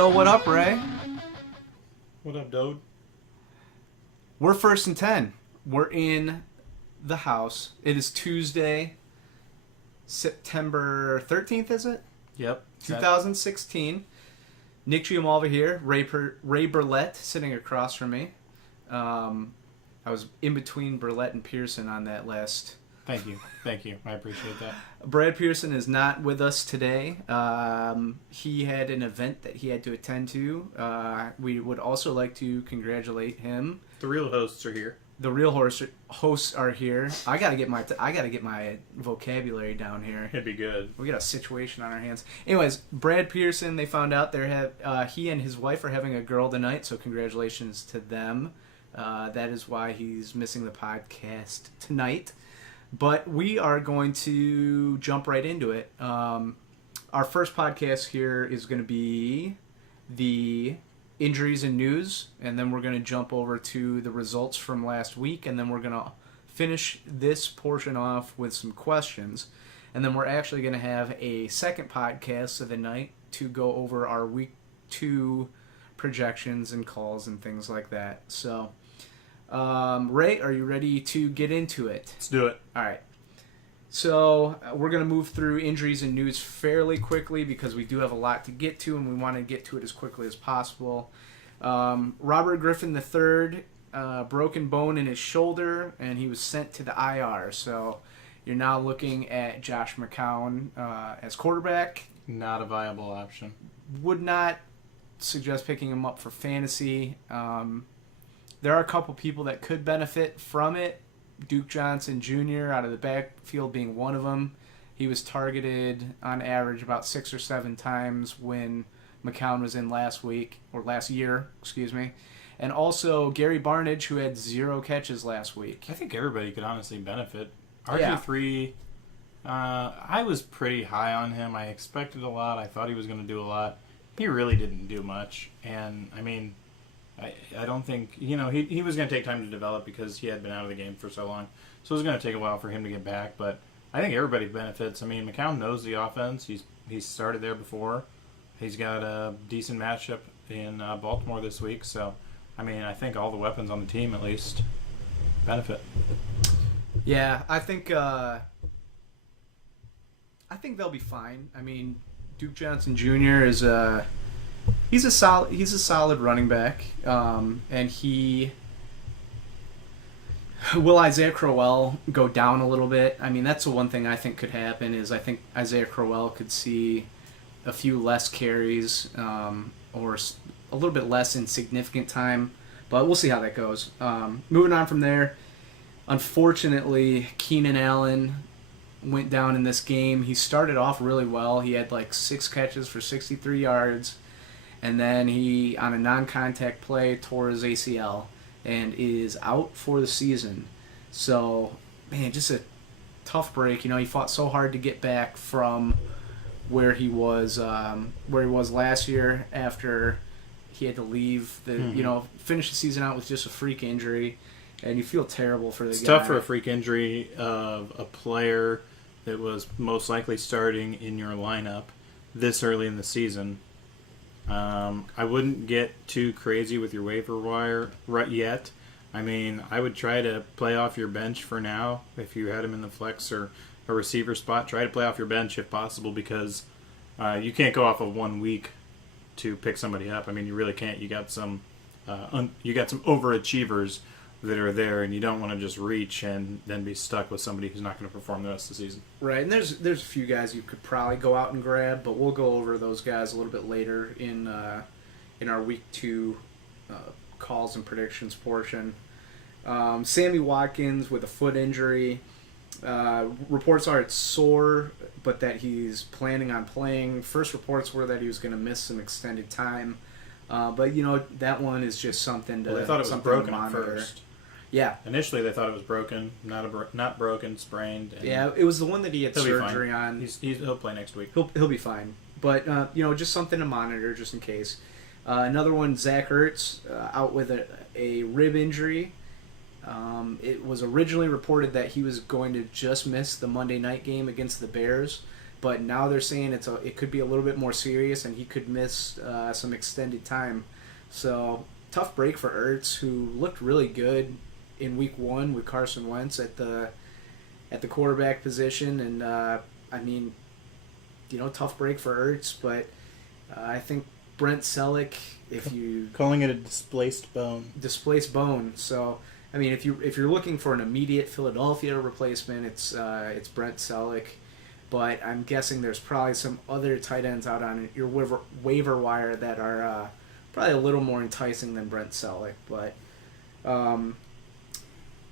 Yo, what up, Ray? What up, Dode? We're 1st and 10. We're in the house. It is Tuesday, September 13th, is it? Yep. 2016. Nick Giamalva here. Ray Berlett sitting across from me. I was in between Berlett and Pierson on that last. Thank you. I appreciate that. Brad Pierson is not with us today. He had an event that he had to attend to. We would also like to congratulate him. The real hosts are here. The real hosts are here. I gotta get my vocabulary down here. It'd be good. We got a situation on our hands. Anyways, Brad Pierson. They found out he and his wife are having a girl tonight. So congratulations to them. That is why he's missing the podcast tonight. But we are going to jump right into it. Our first podcast here is going to be the injuries and news, and then we're going to jump over to the results from last week, and then we're going to finish this portion off with some questions. And then we're actually going to have a second podcast of the night to go over our week 2 projections and calls and things like that. So... Ray, are you ready to get into it? Let's do it. All right. So we're going to move through injuries and news fairly quickly because we do have a lot to get to, and we want to get to it as quickly as possible. Robert Griffin III, broken bone in his shoulder, and he was sent to the IR. So you're now looking at Josh McCown as quarterback. Not a viable option. Would not suggest picking him up for fantasy. There are a couple people that could benefit from it. Duke Johnson Jr. out of the backfield being one of them. He was targeted on average about 6 or 7 times when McCown was in last year. And also Gary Barnidge, who had 0 catches last week. I think everybody could honestly benefit. RG3, I was pretty high on him. I expected a lot. I thought he was going to do a lot. He really didn't do much. And, I mean... I don't think, he was going to take time to develop because he had been out of the game for so long. So it was going to take a while for him to get back. But I think everybody benefits. I mean, McCown knows the offense. He's started there before. He's got a decent matchup in Baltimore this week. So, I mean, I think all the weapons on the team at least benefit. Yeah, I think they'll be fine. I mean, Duke Johnson Jr. is He's a solid running back, and will Isaiah Crowell go down a little bit? I mean, that's the one thing I think could happen is I think Isaiah Crowell could see a few less carries or a little bit less in significant time, but we'll see how that goes. Moving on from there, unfortunately, Keenan Allen went down in this game. He started off really well. He had like 6 catches for 63 yards. And then he, on a non-contact play, tore his ACL and is out for the season. So, man, just a tough break. He fought so hard to get back from where he was last year after he had to leave. Finish the season out with just a freak injury, and you feel terrible for the guy. It's tough for a freak injury of a player that was most likely starting in your lineup this early in the season. I wouldn't get too crazy with your waiver wire yet. I mean, I would try to play off your bench for now. If you had him in the flex or a receiver spot, try to play off your bench if possible because you can't go off of 1 week to pick somebody up. I mean, you really can't. You got some overachievers that are there, and you don't want to just reach and then be stuck with somebody who's not going to perform the rest of the season. Right, and there's a few guys you could probably go out and grab, but we'll go over those guys a little bit later in our week 2 calls and predictions portion. Sammy Watkins with a foot injury. Reports are it's sore, but that he's planning on playing. First reports were that he was going to miss some extended time. But that one is just something to. Well, they thought it was broken at first. Yeah. Initially, they thought it was broken, not broken, sprained. Yeah, it was the one that he had surgery on. He'll play next week. He'll be fine, but just something to monitor just in case. Another one, Zach Ertz, out with a rib injury. It was originally reported that he was going to just miss the Monday night game against the Bears, but now they're saying it could be a little bit more serious, and he could miss some extended time. So tough break for Ertz, who looked really good in Week 1 with Carson Wentz at the quarterback position, and tough break for Ertz, but I think Brent Selleck, if you calling it a displaced bone. So if you're looking for an immediate Philadelphia replacement, it's Brent Selleck, but I'm guessing there's probably some other tight ends out on your waiver wire that are probably a little more enticing than Brent Selleck. But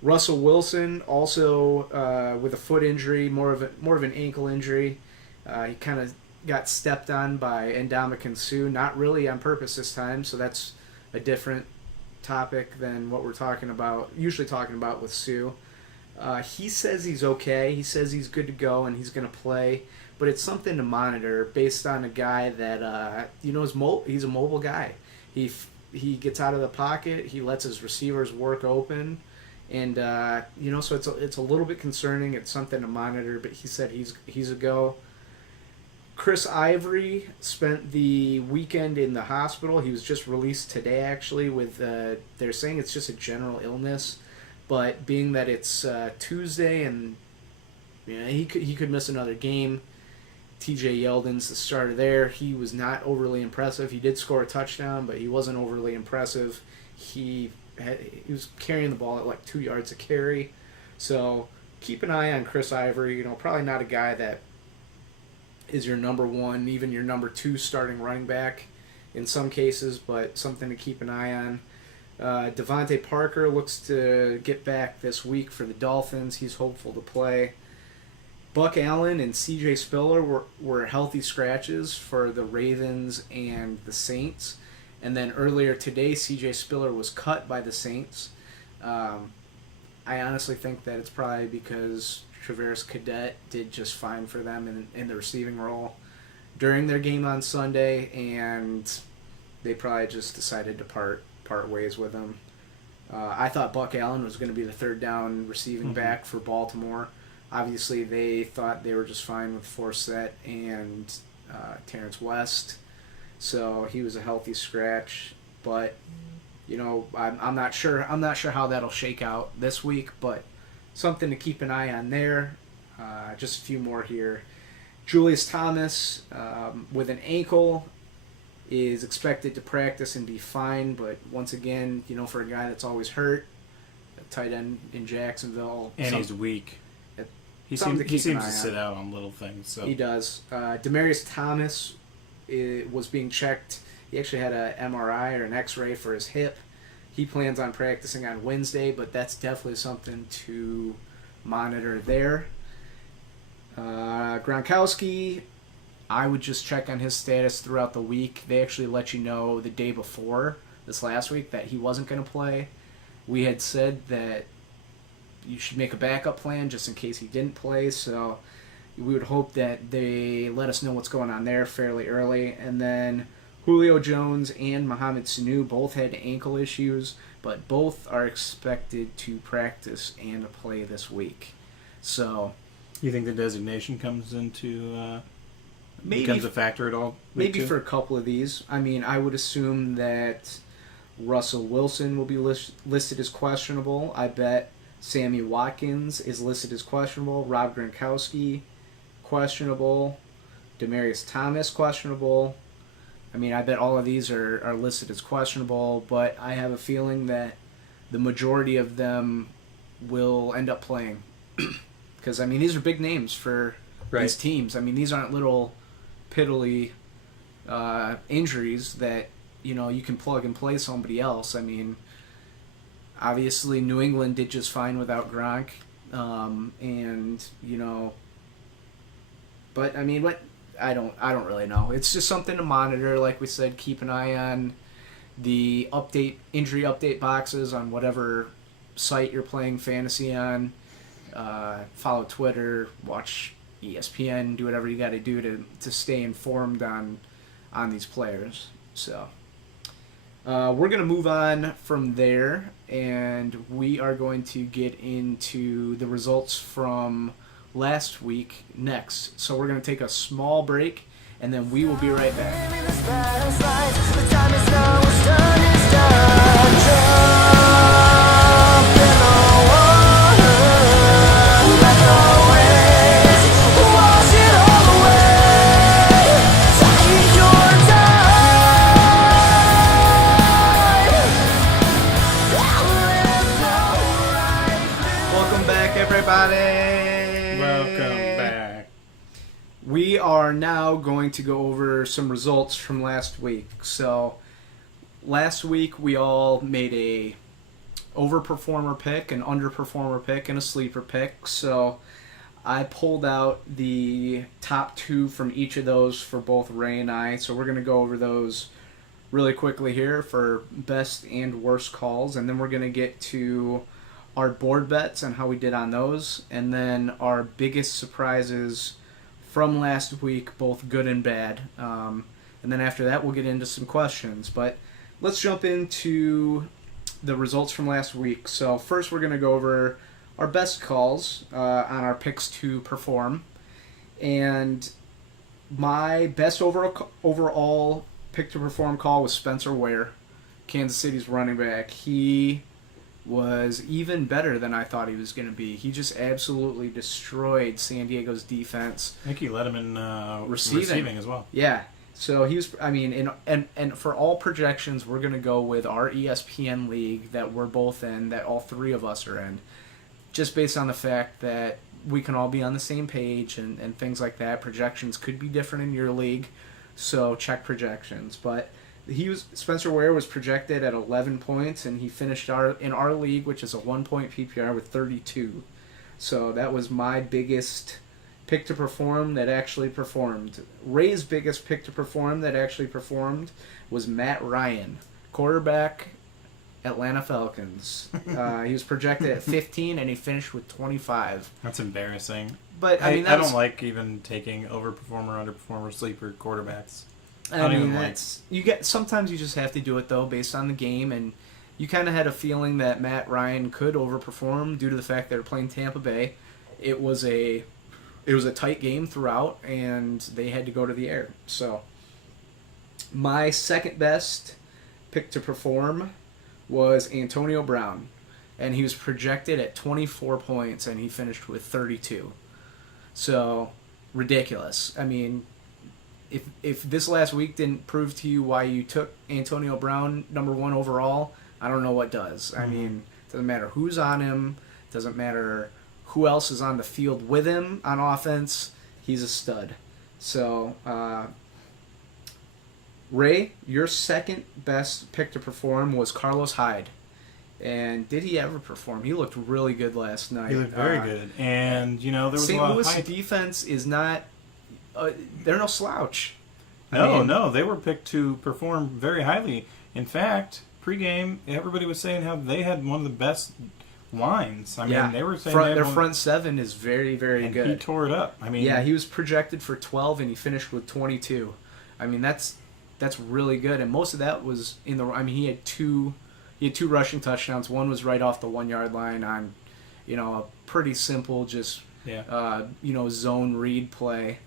Russell Wilson also with a foot injury, more of an ankle injury. He kind of got stepped on by Ndamukong Suh, not really on purpose this time, so that's a different topic than what we're usually talking about with Suh. He says he's okay. He says he's good to go and he's going to play, but it's something to monitor based on a guy that he's a mobile guy. He gets out of the pocket. He lets his receivers work open, and so it's a little bit concerning. It's something to monitor, but he said he's a go. Chris Ivory spent the weekend in the hospital. He was just released today, actually, with they're saying it's just a general illness, but being that it's Tuesday and he could miss another game. TJ Yeldon's the starter there. He was not overly impressive. He did score a touchdown, but he wasn't overly impressive. He was carrying the ball at like 2 yards a carry. So keep an eye on Chris Ivory. Probably not a guy that is your number one, even your number 2 starting running back in some cases, but something to keep an eye on. Devontae Parker looks to get back this week for the Dolphins. He's hopeful to play. Buck Allen and C.J. Spiller were healthy scratches for the Ravens and the Saints. And then earlier today, C.J. Spiller was cut by the Saints. I honestly think that it's probably because Traveris Cadet did just fine for them in the receiving role during their game on Sunday, and they probably just decided to part ways with him. I thought Buck Allen was going to be the third down receiving back for Baltimore. Obviously, they thought they were just fine with Forsett and Terrence West, so he was a healthy scratch. But I'm not sure. I'm not sure how that'll shake out this week, but something to keep an eye on there. Just a few more here. Julius Thomas with an ankle is expected to practice and be fine, but once again, for a guy that's always hurt, a tight end in Jacksonville, and he's weak. He seems to sit out on little things. So he does. Demaryius Thomas was being checked. He actually had an MRI or an X-ray for his hip. He plans on practicing on Wednesday, but that's definitely something to monitor there. Gronkowski, I would just check on his status throughout the week. They actually let you know the day before this last week that he wasn't going to play. We had said that you should make a backup plan just in case he didn't play, so we would hope that they let us know what's going on there fairly early. And then Julio Jones and Mohamed Sanu both had ankle issues, but both are expected to practice and play this week. So, you think the designation comes into becomes a factor at all? Maybe for a couple of these. I would assume that Russell Wilson will be listed as questionable. I bet Sammy Watkins is listed as questionable. Rob Gronkowski, questionable. Demaryius Thomas, questionable. I bet all of these are listed as questionable, but I have a feeling that the majority of them will end up playing. Because, these are big names for these teams. These aren't little piddly injuries that, you can plug and play somebody else. Obviously, New England did just fine without Gronk, but I don't really know. It's just something to monitor. Like we said, keep an eye on the injury update boxes on whatever site you're playing fantasy on. Follow Twitter, watch ESPN, do whatever you got to do to stay informed on these players. So. We're going to move on from there, and we are going to get into the results from last week next. So we're going to take a small break, and then we will be right back. Welcome back, everybody. Welcome back. We are now going to go over some results from last week. So, last week we all made a overperformer pick, an underperformer pick, and a sleeper pick. So, I pulled out the top two from each of those for both Ray and I. So, we're going to go over those really quickly here for best and worst calls, and then we're going to get to our board bets and how we did on those, and then our biggest surprises from last week, both good and bad. And then after that, we'll get into some questions. But let's jump into the results from last week. So first, we're going to go over our best calls on our picks to perform. And my best overall pick to perform call was Spencer Ware, Kansas City's running back. He was even better than I thought he was going to be. He just absolutely destroyed San Diego's defense. I think he led him in receiving as well. Yeah. So he was, I mean, and for all projections, we're going to go with our ESPN league that we're both in, that all three of us are in, just based on the fact that we can all be on the same page and things like that. Projections could be different in your league, so check projections. But Spencer Ware was projected at 11 points, and he finished in our league, which is a 1-point PPR, with 32. So that was my biggest pick to perform that actually performed. Ray's biggest pick to perform that actually performed was Matt Ryan, quarterback, Atlanta Falcons. He was projected at 15, and he finished with 25. That's embarrassing. But I mean, I don't like even taking overperformer, underperformer, sleeper quarterbacks. I mean, sometimes you just have to do it though, based on the game, and you kind of had a feeling that Matt Ryan could overperform due to the fact they were playing Tampa Bay. It was a tight game throughout, and they had to go to the air. So, my second best pick to perform was Antonio Brown, and he was projected at 24 points, and he finished with 32. So, ridiculous. I mean, if this last week didn't prove to you why you took Antonio Brown number one overall, I don't know what does. I mean, it doesn't matter who's on him. It doesn't matter who else is on the field with him on offense. He's a stud. So, Ray, your second best pick to perform was Carlos Hyde. And did he ever perform? He looked really good last night. He looked very good. And, there was a lot of St. Louis defense is not... they're no slouch. No, they were picked to perform very highly. In fact, pregame, everybody was saying how they had one of the best lines. I mean, they were saying their front seven is very, very good. He tore it up. I mean, he was projected for 12, and he finished with 22. I mean, that's really good, and most of that was in the. I mean, he had two rushing touchdowns. One was right off the 1 yard line on, a pretty simple zone read play.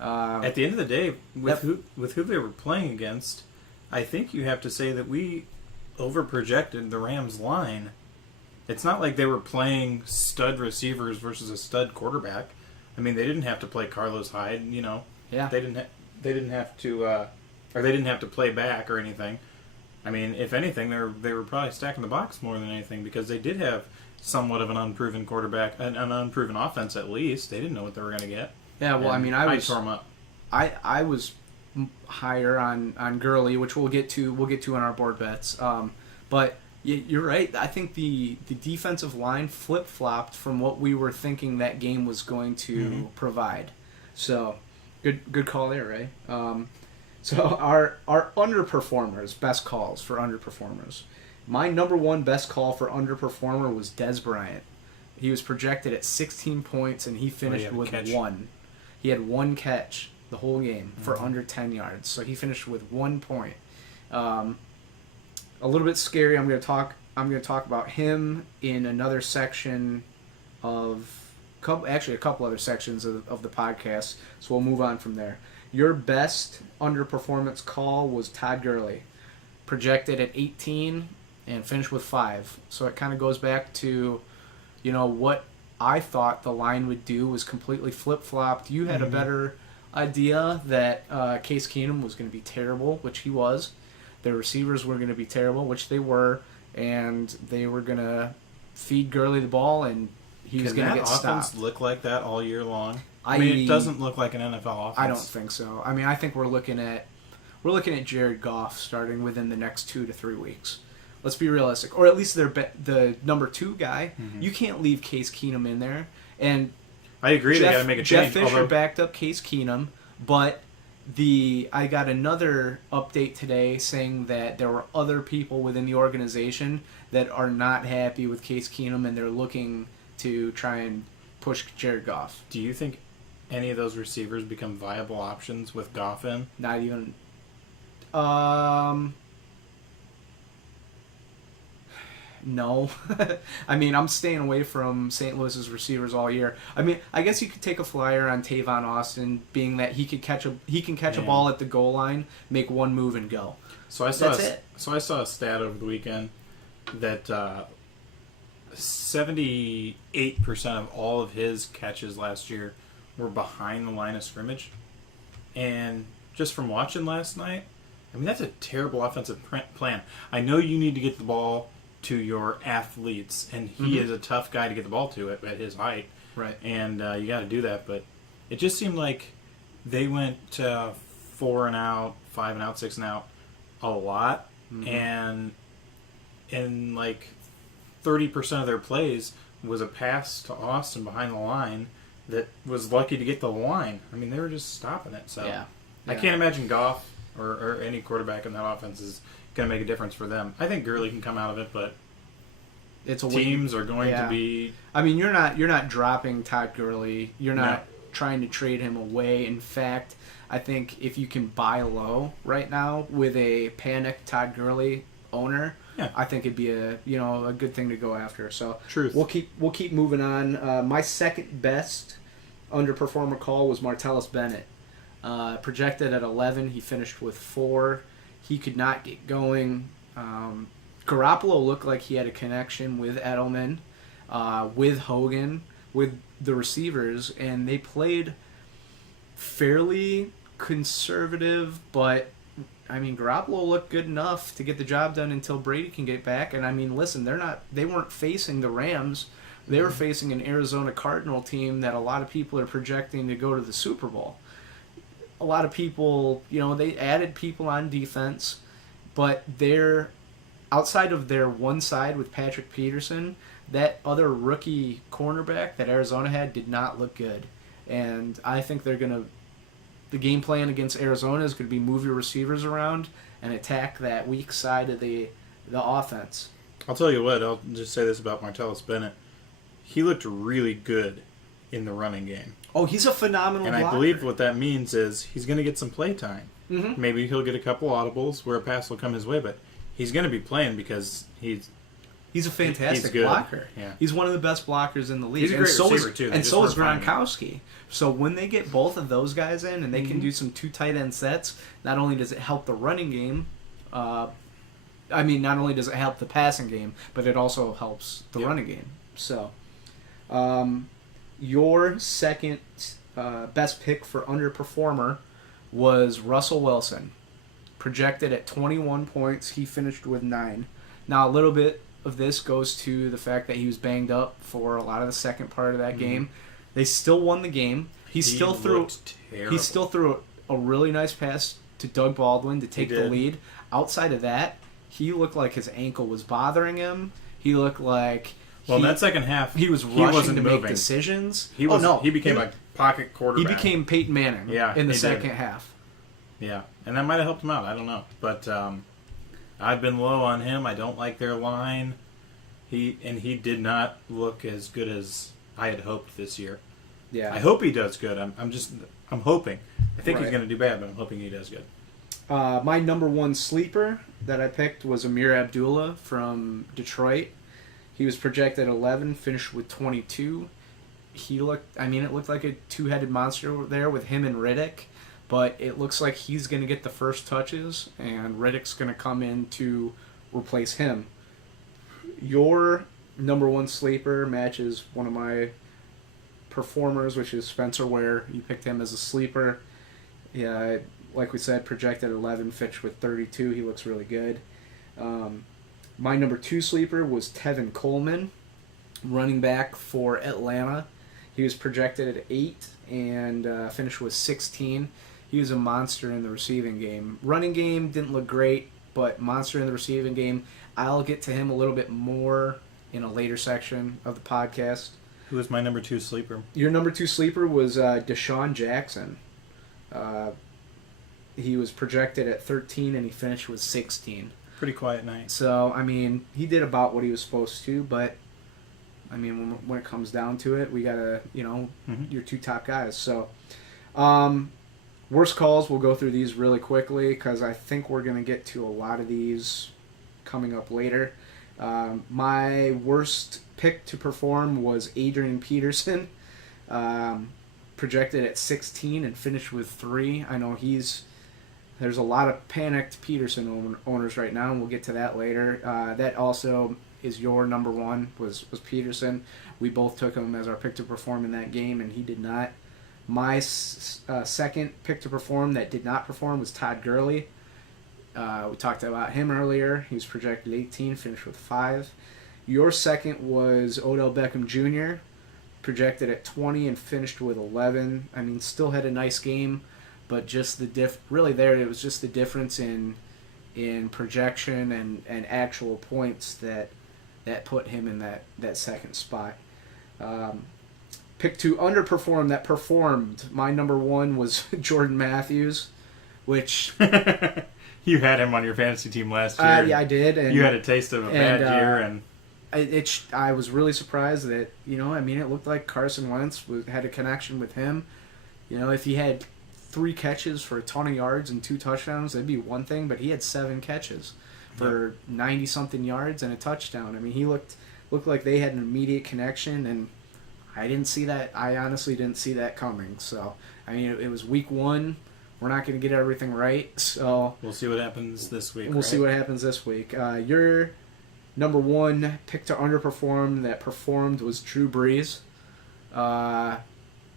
At the end of the day, with who they were playing against, I think you have to say that we overprojected the Rams' line. It's not like they were playing stud receivers versus a stud quarterback. I mean, they didn't have to play Carlos Hyde. Yeah. They didn't have to play back or anything. I mean, if anything, they were probably stacking the box more than anything, because they did have somewhat of an unproven quarterback, an unproven offense at least. They didn't know what they were going to get. Yeah, well, and I tore them up. I was higher on Gurley, which we'll get to in our board bets. But you're right. I think the defensive line flip-flopped from what we were thinking that game was going to provide. So, good call there, Ray. So our underperformers, best calls for underperformers. My number one best call for underperformer was Dez Bryant. He was projected at 16 points, and he finished with one. He had one catch the whole game for under 10 yards. So he finished with 1 point. A little bit scary. I'm going to talk about him in another section of a couple other sections of the podcast, so we'll move on from there. Your best underperformance call was Todd Gurley, projected at 18 and finished with 5. So it kind of goes back to, what I thought the line would do was completely flip-flopped. You had a better idea that Case Keenum was going to be terrible, which he was. Their receivers were going to be terrible, which they were, and they were going to feed Gurley the ball, and he was going to get stopped. Can that offense look like that all year long? I mean, it doesn't look like an NFL offense. I don't think so. I mean, I think we're looking at Jared Goff starting within the next 2 to 3 weeks. Let's be realistic, or at least the number 2 guy. Mm-hmm. You can't leave Case Keenum in there. And I agree. They got to make a change. Jeff Fisher backed up Case Keenum, but I got another update today saying that there were other people within the organization that are not happy with Case Keenum, and they're looking to try and push Jared Goff. Do you think any of those receivers become viable options with Goff in? Not even. No. I mean, I'm staying away from St. Louis's receivers all year. I mean, I guess you could take a flyer on Tavon Austin, being that he can catch a ball at the goal line, make one move and go. So I saw a stat over the weekend that 78% of all of his catches last year were behind the line of scrimmage. And just from watching last night, I mean, that's a terrible offensive plan. I know you need to get the ball to your athletes, and he is a tough guy to get the ball to at his height. Right. And you got to do that, but it just seemed like they went 4 and out, 5 and out, 6 and out a lot, and like 30% of their plays was a pass to Austin behind the line that was lucky to get the line. I mean, they were just stopping it. So I can't imagine Goff or any quarterback in that offense is going to make a difference for them. I think Gurley can come out of it, but teams are going to be. I mean, you're not dropping Todd Gurley. You're not trying to trade him away. In fact, I think if you can buy low right now with a panicked Todd Gurley owner, I think it'd be a good thing to go after. So Truth. We'll keep moving on. My second best underperformer call was Martellus Bennett. Projected at 11, he finished with 4. He could not get going. Garoppolo looked like he had a connection with Edelman, with Hogan, with the receivers, and they played fairly conservative, but I mean, Garoppolo looked good enough to get the job done until Brady can get back. And I mean, listen, they weren't facing the Rams. They were facing an Arizona Cardinal team that a lot of people are projecting to go to the Super Bowl. A lot of people, they added people on defense, but they're outside of their one side with Patrick Pierson, that other rookie cornerback that Arizona had did not look good. And I think the game plan against Arizona is going to be move your receivers around and attack that weak side of the offense. I'll tell you what, I'll just say this about Martellus Bennett. He looked really good in the running game. Oh, he's a phenomenal blocker. And I believe what that means is he's going to get some play time. Mm-hmm. Maybe he'll get a couple audibles where a pass will come his way, but he's going to be playing because he's a fantastic blocker. Yeah. He's one of the best blockers in the league. He's a great receiver, too. And so is Gronkowski. So when they get both of those guys in and they can do some 2 tight end sets, not only does it help the running game, not only does it help the passing game, but it also helps the running game. So, your second best pick for underperformer was Russell Wilson. Projected at 21 points, he finished with 9. Now, a little bit of this goes to the fact that he was banged up for a lot of the second part of that game. They still won the game. He still threw a really nice pass to Doug Baldwin to take the lead. Outside of that, he looked like his ankle was bothering him. He looked like in that second half he was rushing to make decisions. He became a pocket quarterback. He became Peyton Manning in the second half. Yeah, and that might have helped him out. I don't know, but I've been low on him. I don't like their line. He did not look as good as I had hoped this year. Yeah, I hope he does good. I'm hoping. I think he's going to do bad, but I'm hoping he does good. My number one sleeper that I picked was Amir Abdullah from Detroit. He was projected 11, finished with 22. he looked. I mean, it looked like a two-headed monster there with him and Riddick, but it looks like he's going to get the first touches, and Riddick's going to come in to replace him. Your number one sleeper matches one of my performers, which is Spencer Ware. You picked him as a sleeper. Yeah, like we said, projected 11, finished with 32. He looks really good. My number two sleeper was Tevin Coleman, running back for Atlanta. He was projected at 8 and finished with 16. He was a monster in the receiving game. Running game didn't look great, but monster in the receiving game. I'll get to him a little bit more in a later section of the podcast. Who was my number two sleeper? Your number two sleeper was Deshaun Jackson. He was projected at 13 and he finished with 16. Pretty quiet night. So, I mean, he did about what he was supposed to, but, I mean, when it comes down to it, we got to, your two top guys. So, worst calls, we'll go through these really quickly because I think we're going to get to a lot of these coming up later. My worst pick to perform was Adrian Peterson, projected at 16 and finished with 3. I know there's a lot of panicked Peterson owners right now, and we'll get to that later. That also is your number one, was Peterson. We both took him as our pick to perform in that game, and he did not. My second pick to perform that did not perform was Todd Gurley. We talked about him earlier. He was projected 18, finished with 5. Your second was Odell Beckham Jr., projected at 20 and finished with 11. I mean, still had a nice game, but just it was just the difference in projection and actual points that put him in that second spot. Pick to underperform that performed. My number one was Jordan Matthews, which you had him on your fantasy team last year. Yeah, I did. And, you had a taste of a bad year, and I was really surprised that it looked like Carson Wentz had a connection with him. If he had 3 catches for a ton of yards and 2 touchdowns, that'd be one thing. But he had 7 catches for 90-something yards and a touchdown. I mean, he looked like they had an immediate connection, and I didn't see that. I honestly didn't see that coming. So, I mean, it was week 1. We're not going to get everything right. So we'll see what happens this week. We'll see what happens this week. Your number one pick to underperform that performed was Drew Brees.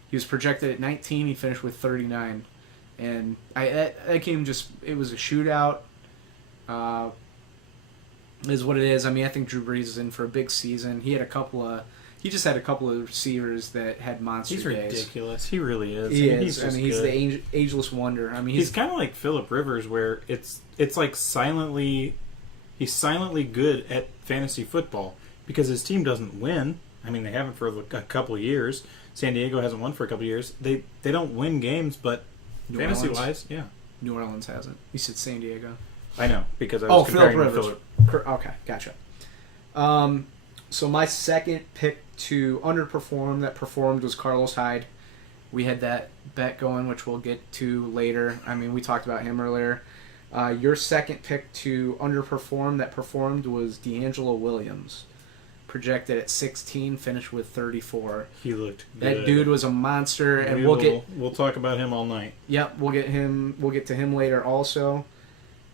He was projected at 19. He finished with 39. And that game it was a shootout. Is what it is. I mean, I think Drew Brees is in for a big season. He just had a couple of receivers that had monster days. He's ridiculous. He really is. He is. He's the ageless wonder. I mean, he's kind of like Phillip Rivers, where it's like he's silently good at fantasy football because his team doesn't win. I mean, they haven't for a couple of years. San Diego hasn't won for a couple of years. They don't win games, but fantasy-wise, yeah. New Orleans hasn't. You said San Diego. I know, because I was comparing Phillip with Rivers. Phillip. Okay, gotcha. So my second pick to underperform that performed was Carlos Hyde. We had that bet going, which we'll get to later. I mean, we talked about him earlier. Your second pick to underperform that performed was D'Angelo Williams. Projected at 16, finished with 34. He looked good. That dude was a monster, and we'll talk about him all night. Yep, we'll get to him later also.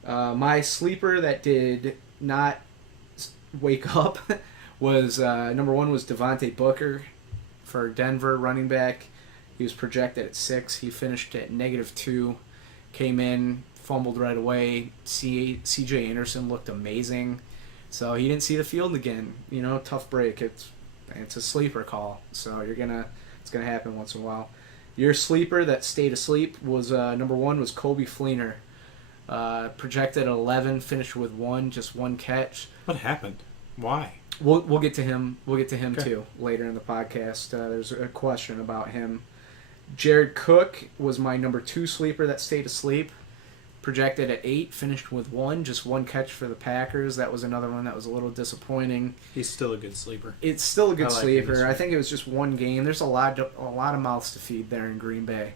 My sleeper that did not wake up was number one was Devontae Booker for Denver, running back. He was projected at 6. He finished at -2. Came in, fumbled right away. C.J. Anderson looked amazing. So he didn't see the field again. Tough break. It's a sleeper call. So it's gonna happen once in a while. Your sleeper that stayed asleep was number one was Coby Fleener. Projected at 11, finished with 1, just 1 catch. What happened? Why? We'll get to him. We'll get to him okay. too later in the podcast. There's a question about him. Jared Cook was my number 2 sleeper that stayed asleep. Projected at 8, finished with 1, just 1 catch for the Packers. That was another one that was a little disappointing. He's still a good sleeper. It's still a good sleeper. I think it was just 1 game. There's a lot of mouths to feed there in Green Bay.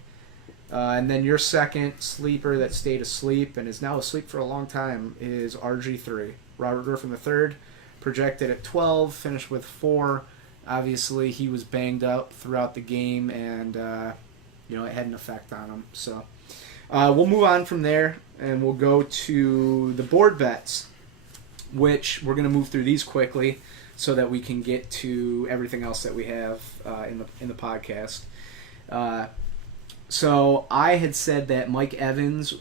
And then your second sleeper that stayed asleep and is now asleep for a long time is RG3. Robert Griffin III, projected at 12, finished with 4. Obviously, he was banged up throughout the game, and it had an effect on him. So we'll move on from there, and we'll go to the board bets, which we're going to move through these quickly so that we can get to everything else that we have in the podcast. So I had said that Mike Evans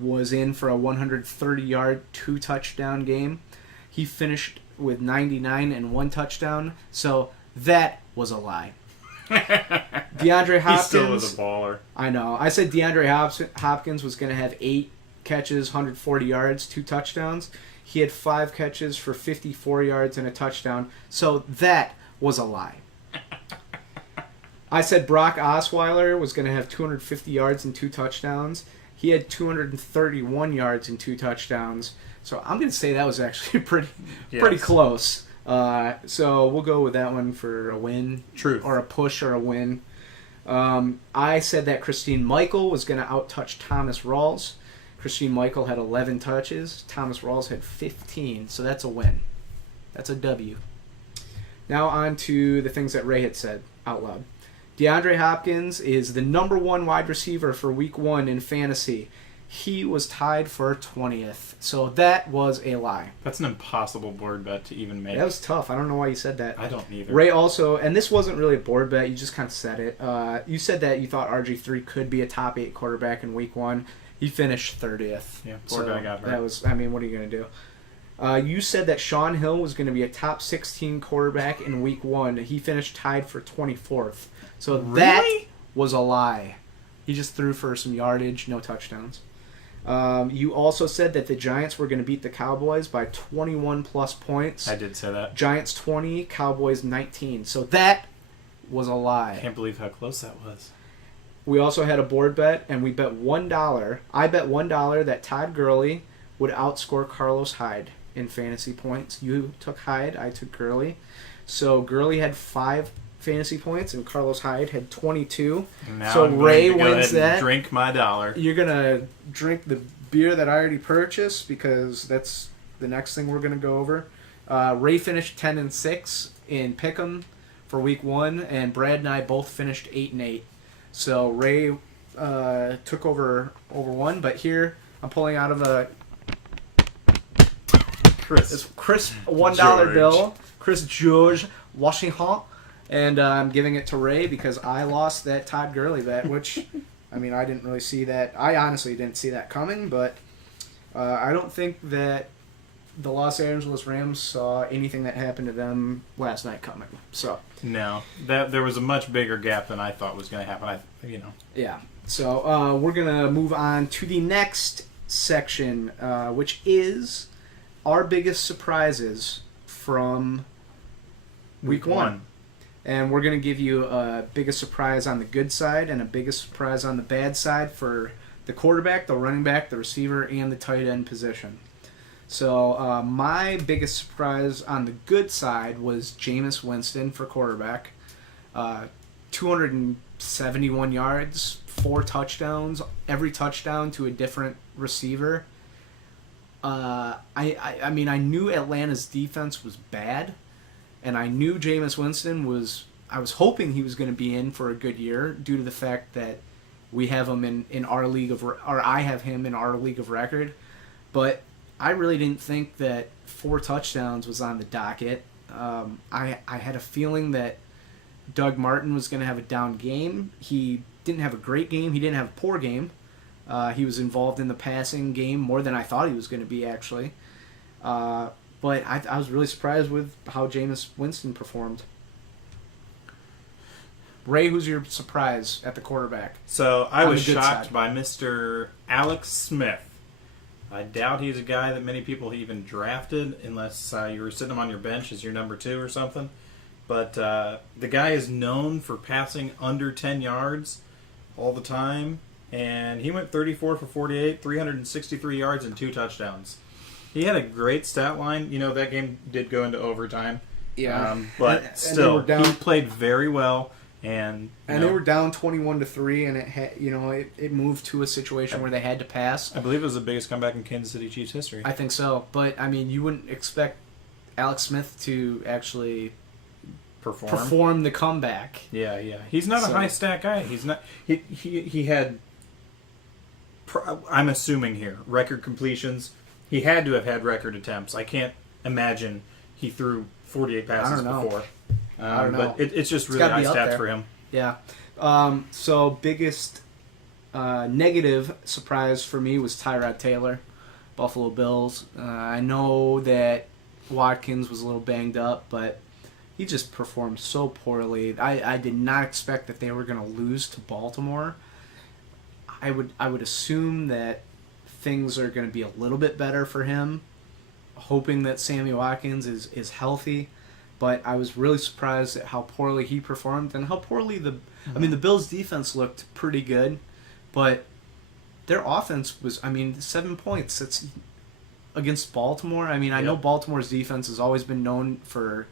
was in for a 130-yard, 2-touchdown game. He finished with 99 and 1 touchdown, so that was a lie. DeAndre Hopkins... He still was a baller. I know. I said DeAndre Hopkins was going to have 8 catches, 140 yards, 2 touchdowns. He had 5 catches for 54 yards and a touchdown, so that was a lie. I said Brock Osweiler was going to have 250 yards and 2 touchdowns. He had 231 yards and 2 touchdowns. So I'm going to say that was actually pretty close. So we'll go with that one for a win. Truth. Or a push or a win. I said that Christine Michael was going to out-touch Thomas Rawls. Christine Michael had 11 touches. Thomas Rawls had 15. So that's a win. That's a W. Now on to the things that Ray had said out loud. DeAndre Hopkins is the number 1 wide receiver for Week 1 in fantasy. He was tied for 20th. So that was a lie. That's an impossible board bet to even make. That was tough. I don't know why you said that. I don't either. Ray also, and this wasn't really a board bet, you just kind of said it. You said that you thought RG3 could be a top 8 quarterback in Week 1. He finished 30th. Yeah, poor guy got hurt. That was, what are you going to do? You said that Sean Hill was going to be a top 16 quarterback in Week 1. He finished tied for 24th. So that was a lie. He just threw for some yardage, no touchdowns. You also said that the Giants were going to beat the Cowboys by 21-plus points. I did say that. Giants 20, Cowboys 19. So that was a lie. I can't believe how close that was. We also had a board bet, and we bet $1. I bet $1 that Todd Gurley would outscore Carlos Hyde in fantasy points. You took Hyde, I took Gurley. So Gurley had 5 fantasy points, and Carlos Hyde had 22. Now so I'm Ray going to go wins ahead and that. Drink my $1. You're gonna drink the beer that I already purchased because that's the next thing we're gonna go over. Ray finished 10-6 in Pick'em for Week 1, and Brad and I both finished 8-8. So Ray took over 1, but here I'm pulling out of a crisp $1 bill, Chris George Washington. And I'm giving it to Ray because I lost that Todd Gurley bet, which, I didn't really see that. I honestly didn't see that coming, but I don't think that the Los Angeles Rams saw anything that happened to them last night coming. So no, there was a much bigger gap than I thought was going to happen. Yeah. So we're gonna move on to the next section, which is our biggest surprises from Week 1. And we're going to give you a biggest surprise on the good side and a biggest surprise on the bad side for the quarterback, the running back, the receiver, and the tight end position. So my biggest surprise on the good side was Jameis Winston for quarterback. 271 yards, 4 touchdowns, every touchdown to a different receiver. I knew Atlanta's defense was bad. And I knew Jameis Winston I was hoping he was going to be in for a good year due to the fact that we have him in our league or I have him in our league of record. But I really didn't think that 4 touchdowns was on the docket. I had a feeling that Doug Martin was going to have a down game. He didn't have a great game. He didn't have a poor game. He was involved in the passing game more than I thought he was going to be, actually. But I was really surprised with how Jameis Winston performed. Ray, who's your surprise at the quarterback? So I was shocked by Mr. Alex Smith. I doubt he's a guy that many people even drafted unless you were sitting him on your bench as your number 2 or something. But the guy is known for passing under 10 yards all the time. And he went 34 for 48, 363 yards, and 2 touchdowns. He had a great stat line. That game did go into overtime. Yeah. But still, he played very well. And they were down 21-3, and it had, it moved to a situation where they had to pass. I believe it was the biggest comeback in Kansas City Chiefs history. I think so. But, you wouldn't expect Alex Smith to actually perform the comeback. Yeah. He's not a high stat guy. He's not. He had. I'm assuming here record completions. He had to have had record attempts. I can't imagine he threw 48 passes before. I don't know. But it's just really high stats for him. Yeah. So biggest negative surprise for me was Tyrod Taylor, Buffalo Bills. I know that Watkins was a little banged up, but he just performed so poorly. I did not expect that they were going to lose to Baltimore. I would assume that things are going to be a little bit better for him, hoping that Sammy Watkins is healthy. But I was really surprised at how poorly he performed and how poorly the Bills' defense looked pretty good, but their offense was, 7 points. That's against Baltimore. I know Baltimore's defense has always been known for,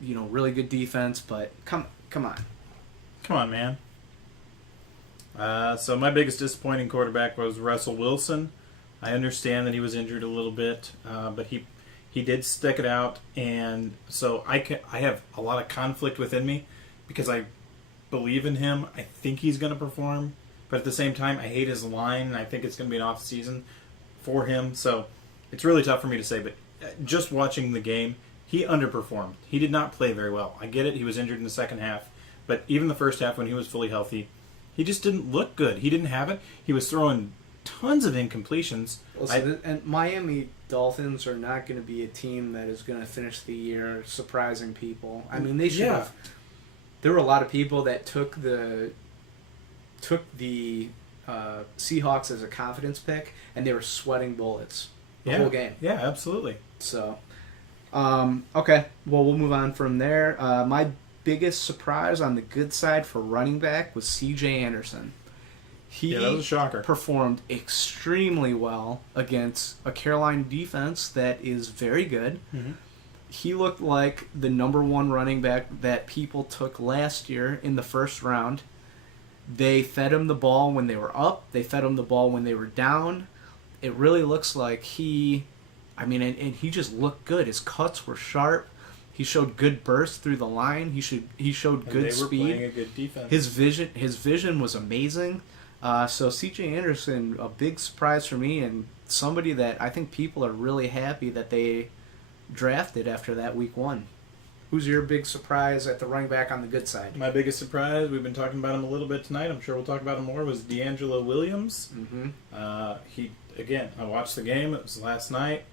really good defense, but come on. Come on, man. So my biggest disappointing quarterback was Russell Wilson. I understand that he was injured a little bit, but he did stick it out, and so I have a lot of conflict within me because I believe in him. I think he's going to perform, but at the same time, I hate his line, and I think it's going to be an off season for him. So it's really tough for me to say, but just watching the game, he underperformed. He did not play very well. I get it. He was injured in the second half, but even the first half when he was fully healthy, he just didn't look good. He didn't have it. He was throwing tons of incompletions. And Miami Dolphins are not going to be a team that is going to finish the year surprising people. They should have. There were a lot of people that took the Seahawks as a confidence pick, and they were sweating bullets the whole game. Yeah, absolutely. So, okay. Well, we'll move on from there. My biggest surprise on the good side for running back was C.J. Anderson. He that was a shocker. Performed extremely well against a Carolina defense that is very good. Mm-hmm. He looked like the number one running back that people took last year in the first round. They fed him the ball when they were up. They fed him the ball when they were down. It really looks like and he just looked good. His cuts were sharp. He showed good burst through the line. He showed good speed. They were playing a good defense. His vision was amazing. So C.J. Anderson, a big surprise for me, and somebody that I think people are really happy that they drafted after that week one. Who's your big surprise at the running back on the good side? My biggest surprise, we've been talking about him a little bit tonight, I'm sure we'll talk about him more, was D'Angelo Williams. Mm-hmm. I watched the game, it was last night,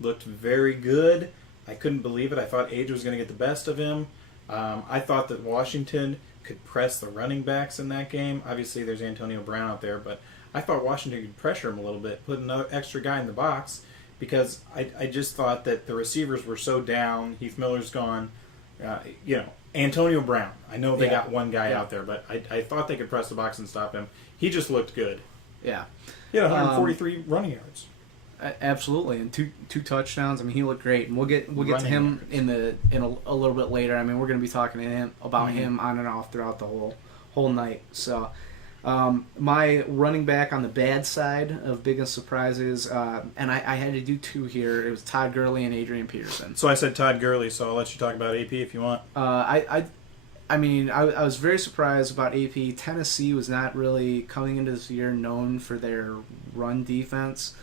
looked very good. I couldn't believe it. I thought age was going to get the best of him. I thought that Washington could press the running backs in that game. Obviously, there's Antonio Brown out there, but I thought Washington could pressure him a little bit, put another extra guy in the box, because I just thought that the receivers were so down. Heath Miller's gone. Antonio Brown. I know they got one guy out there, but I thought they could press the box and stop him. He just looked good. Yeah. He had 143 running yards. Absolutely, and two touchdowns. He looked great, and we'll get to him in a little bit later. We're going to be talking to him about him on and off throughout the whole night. So, my running back on the bad side of biggest surprises, and I had to do two here. It was Todd Gurley and Adrian Peterson. So I said Todd Gurley, so I'll let you talk about AP if you want. I was very surprised about AP. Tennessee was not really coming into this year known for their run defense.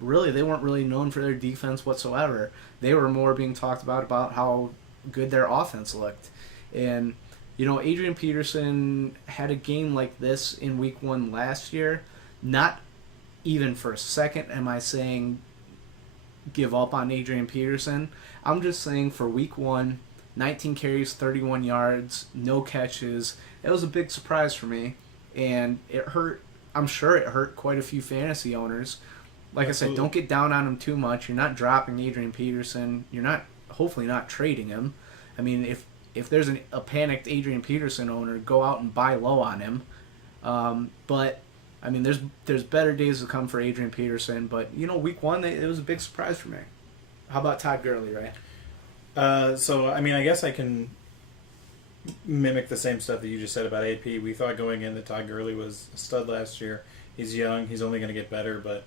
Really, they weren't really known for their defense whatsoever. They were more being talked about how good their offense looked. And, Adrian Peterson had a game like this in week one last year. Not even for a second am I saying give up on Adrian Peterson. I'm just saying for week one, 19 carries, 31 yards, no catches. It was a big surprise for me. And it hurt. I'm sure it hurt quite a few fantasy owners. Like Absolutely. I said, don't get down on him too much. You're not dropping Adrian Peterson. You're hopefully not trading him. If there's a panicked Adrian Peterson owner, go out and buy low on him. But there's better days to come for Adrian Peterson. But week one, it was a big surprise for me. How about Todd Gurley, right? I guess I can mimic the same stuff that you just said about AP. We thought going in that Todd Gurley was a stud last year. He's young. He's only going to get better, but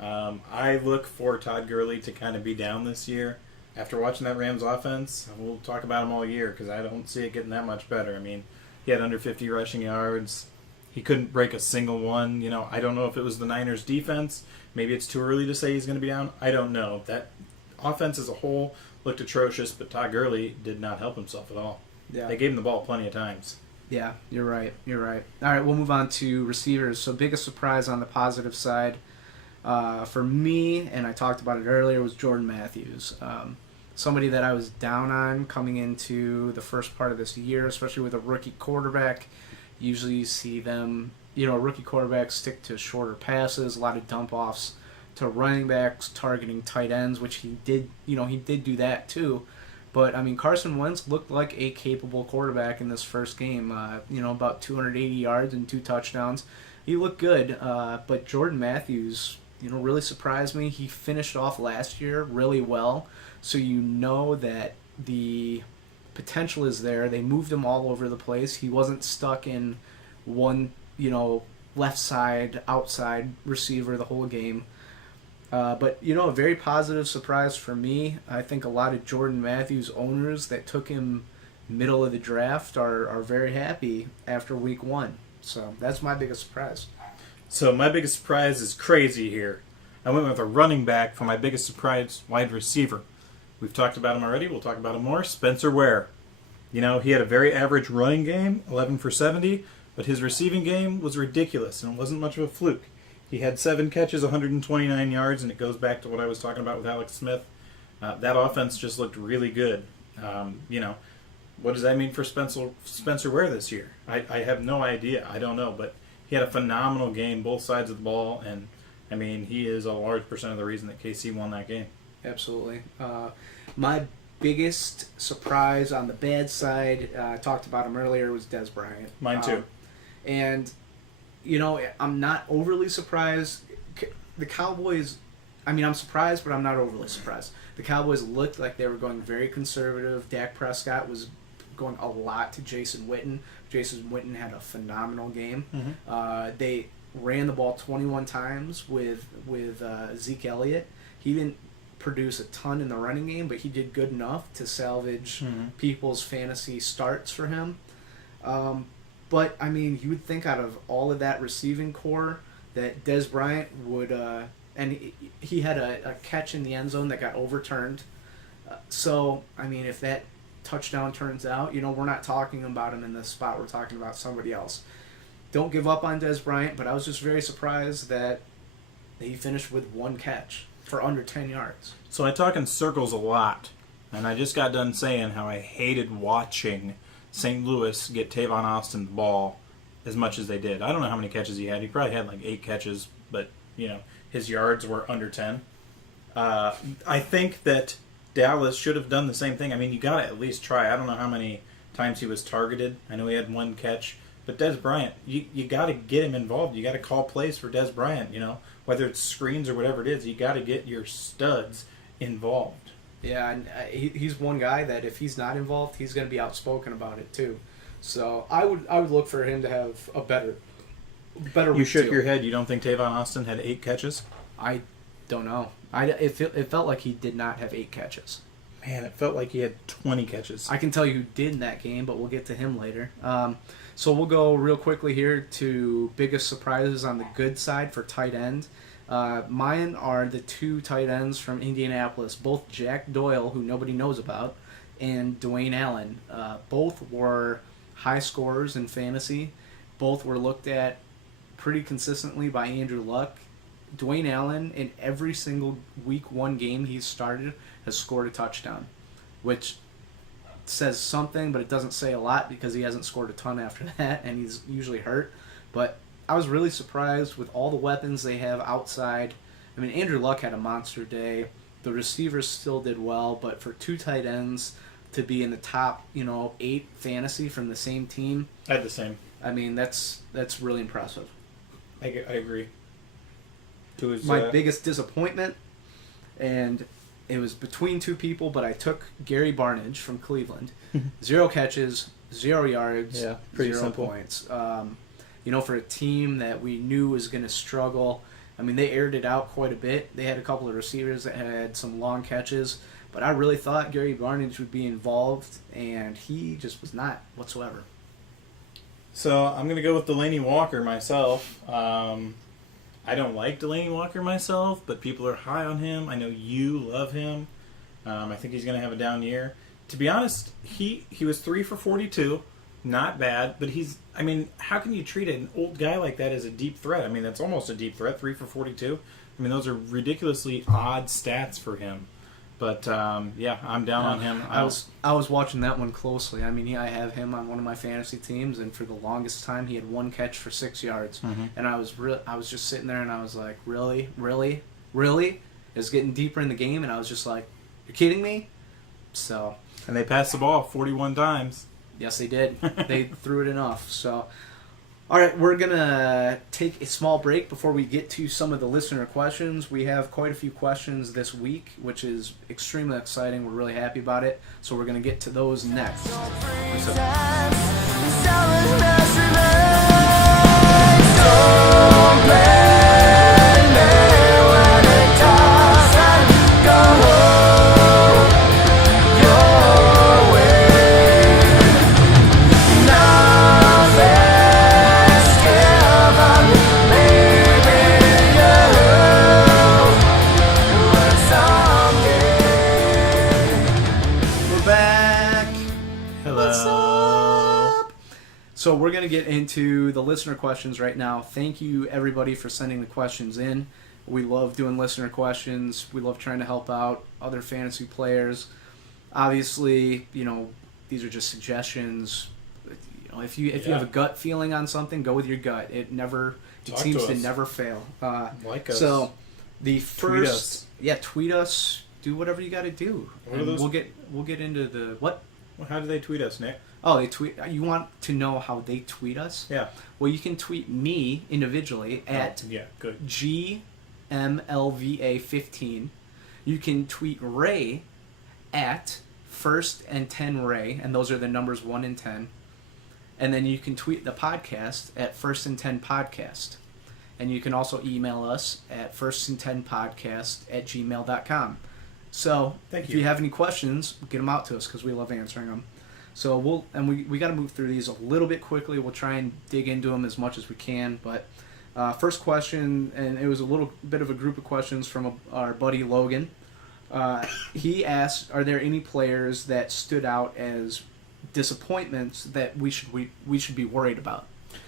I look for Todd Gurley to kind of be down this year. after watching that Rams offense, we'll talk about him all year because I don't see it getting that much better. I mean, he had under 50 rushing yards. He couldn't break a single one. I don't know if it was the Niners' defense. Maybe it's too early to say he's going to be down. I don't know. That offense as a whole looked atrocious, but Todd Gurley did not help himself at all. Yeah. They gave him the ball plenty of times. Yeah, you're right. All right, we'll move on to receivers. So biggest surprise on the positive side for me, and I talked about it earlier, was Jordan Matthews. Somebody that I was down on coming into the first part of this year, especially with a rookie quarterback. Usually you see them, rookie quarterbacks stick to shorter passes, a lot of dump offs to running backs, targeting tight ends, which he did, he did do that too. But, Carson Wentz looked like a capable quarterback in this first game. About 280 yards and 2 touchdowns. He looked good, but Jordan Matthews, really surprised me. He finished off last year really well, so that the potential is there. They moved him all over the place. He wasn't stuck in one, left side, outside receiver the whole game. But a very positive surprise for me. I think a lot of Jordan Matthews owners that took him middle of the draft are very happy after week 1. So that's my biggest surprise. So my biggest surprise is crazy here. I went with a running back for my biggest surprise wide receiver. We've talked about him already. We'll talk about him more. Spencer Ware. He had a very average running game, 11 for 70, but his receiving game was ridiculous, and it wasn't much of a fluke. He had 7 catches, 129 yards, and it goes back to what I was talking about with Alex Smith. That offense just looked really good. What does that mean for Spencer Ware this year? I have no idea. I don't know, but he had a phenomenal game, both sides of the ball, and he is a large percent of the reason that KC won that game. Absolutely. My biggest surprise on the bad side, I talked about him earlier, was Des Bryant. Mine too. And I'm not overly surprised. The Cowboys, I'm surprised, but I'm not overly surprised. The Cowboys looked like they were going very conservative. Dak Prescott was going a lot to Jason Witten. Jason Witten had a phenomenal game. Mm-hmm. They ran the ball 21 times with Zeke Elliott. He didn't produce a ton in the running game, but he did good enough to salvage people's fantasy starts for him. But, you would think out of all of that receiving core that Des Bryant would, and he had a catch in the end zone that got overturned. So, if that touchdown turns out, we're not talking about him in this spot. We're talking about somebody else. Don't give up on Des Bryant, but I was just very surprised that he finished with 1 catch for under 10 yards. So I talk in circles a lot, and I just got done saying how I hated watching St. Louis get Tavon Austin the ball as much as they did. I don't know how many catches he had. He probably had like 8 catches, but his yards were under 10. I think that Dallas should have done the same thing. You got to at least try. I don't know how many times he was targeted. I know he had 1 catch. But Des Bryant, you got to get him involved. You got to call plays for Des Bryant, whether it's screens or whatever it is. You got to get your studs involved. Yeah, and he's one guy that if he's not involved, he's going to be outspoken about it too. So I would look for him to have a better. You shook your head. You don't think Tavon Austin had 8 catches? I don't know. It felt like he did not have 8 catches. Man, it felt like he had 20 catches. I can tell you who did in that game, but we'll get to him later. So we'll go real quickly here to biggest surprises on the good side for tight end. Mine are the 2 tight ends from Indianapolis, both Jack Doyle, who nobody knows about, and Dwayne Allen. Both were high scorers in fantasy. Both were looked at pretty consistently by Andrew Luck. Dwayne Allen, in every single week 1 game he's started, has scored a touchdown, which says something, but it doesn't say a lot because he hasn't scored a ton after that, and he's usually hurt. But I was really surprised with all the weapons they have outside. Andrew Luck had a monster day. The receivers still did well, but for 2 tight ends to be in the top, 8 fantasy from the same team, I had the same. That's really impressive. I agree. My biggest disappointment, and it was between 2 people, but I took Gary Barnidge from Cleveland. 0 catches, 0 yards, 0 simple. points. For a team that we knew was going to struggle. They aired it out quite a bit. They had a couple of receivers that had some long catches, But I really thought Gary Barnidge would be involved, and he just was not whatsoever. So I'm going to go with Delaney Walker myself. I don't like Delaney Walker myself, but people are high on him. I know you love him. I think he's going to have a down year. To be honest, he was 3 for 42. Not bad, but how can you treat an old guy like that as a deep threat? I mean, that's almost a deep threat, 3 for 42. I mean, those are ridiculously odd stats for him. But, yeah, I'm down on him. I was watching that one closely. I mean, I have him on one of my fantasy teams, and for the longest time, he had 1 catch for 6 yards. Mm-hmm. And I was just sitting there, and I was like, really? It was getting deeper in the game, and I was just like, you're kidding me? So... And they passed the ball 41 times. Yes, they did. They threw it enough. So, all right, we're going to take a small break before we get to some of the listener questions. We have quite a few questions this week, which is extremely exciting. We're really happy about it. So we're going to get to those next. So we're going to get into the listener questions right now. Thank you, everybody, for sending the questions in. We love doing listener questions. We love trying to help out other fantasy players. Obviously, these are just suggestions. If you have a gut feeling on something, go with your gut. It seems to never fail. Like us. So the first, tweet us. Yeah, tweet us. Do whatever you got to do. And we'll get into the what? Well, how do they tweet us, Nick? Oh, they tweet. You want to know how they tweet us? Yeah. Well, you can tweet me individually at good. GMLVA15. You can tweet Ray at First and 10 Ray, and those are the numbers 1 and 10. And then you can tweet the podcast at First and 10 Podcast. And you can also email us at firstand10podcast@gmail.com. So if you have any questions, get them out to us because we love answering them. So we got to move through these a little bit quickly. We'll try and dig into them as much as we can. But first question, and it was a little bit of a group of questions from our buddy Logan. He asked, "Are there any players that stood out as disappointments that we should be worried about?"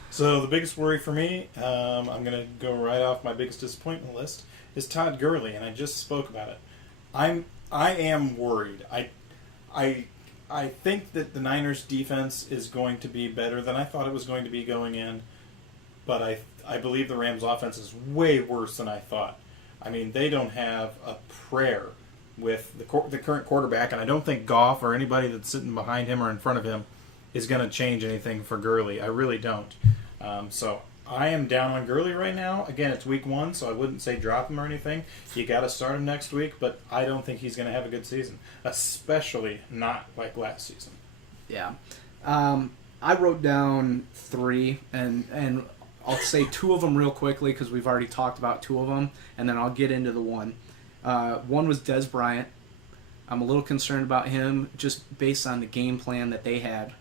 So the biggest worry for me, I'm going to go right off my biggest disappointment list, is Todd Gurley, and I just spoke about it. I am worried. I think that the Niners' defense is going to be better than I thought it was going to be going in, but I believe the Rams' offense is way worse than I thought. I mean, they don't have a prayer with the current quarterback, and I don't think Goff or anybody that's sitting behind him or in front of him is going to change anything for Gurley. I really don't. So I am down on Gurley right now. Again, it's week 1, so I wouldn't say drop him or anything. You got to start him next week, but I don't think he's going to have a good season, especially not like last season. Yeah. I wrote down 3, and I'll say 2 of them real quickly because we've already talked about 2 of them, and then I'll get into the one. One was Dez Bryant. I'm a little concerned about him just based on the game plan that they had.